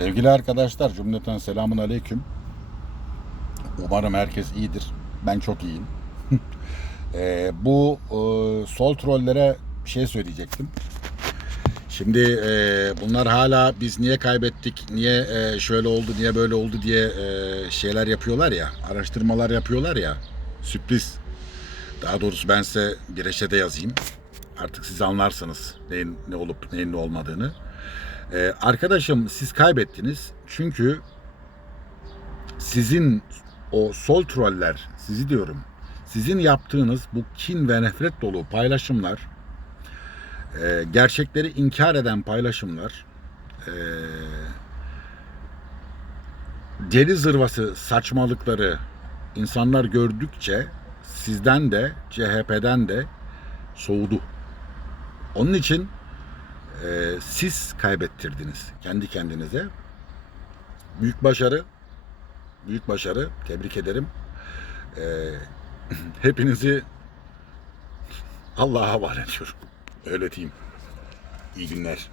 Sevgili arkadaşlar cümleten selamun aleyküm. Umarım herkes iyidir. Ben çok iyiyim. Eee, bu e, sol trollere bir şey söyleyecektim. Şimdi e, bunlar hala biz niye kaybettik, niye e, şöyle oldu, niye böyle oldu diye e, şeyler yapıyorlar ya, araştırmalar yapıyorlar ya, sürpriz. Daha doğrusu ben size bir reçete yazayım. Artık siz anlarsınız neyin ne olup neyin ne olmadığını. Ee, arkadaşım siz kaybettiniz çünkü sizin o sol troller sizi diyorum sizin yaptığınız bu kin ve nefret dolu paylaşımlar e, gerçekleri inkar eden paylaşımlar e, deli zırvası saçmalıkları insanlar gördükçe sizden de CHP'den de soğudu. Onun için e, siz kaybettirdiniz kendi kendinize. Büyük başarı. Büyük başarı. Tebrik ederim. E, hepinizi Allah'a havale ediyorum. Öyle diyeyim. İyi günler.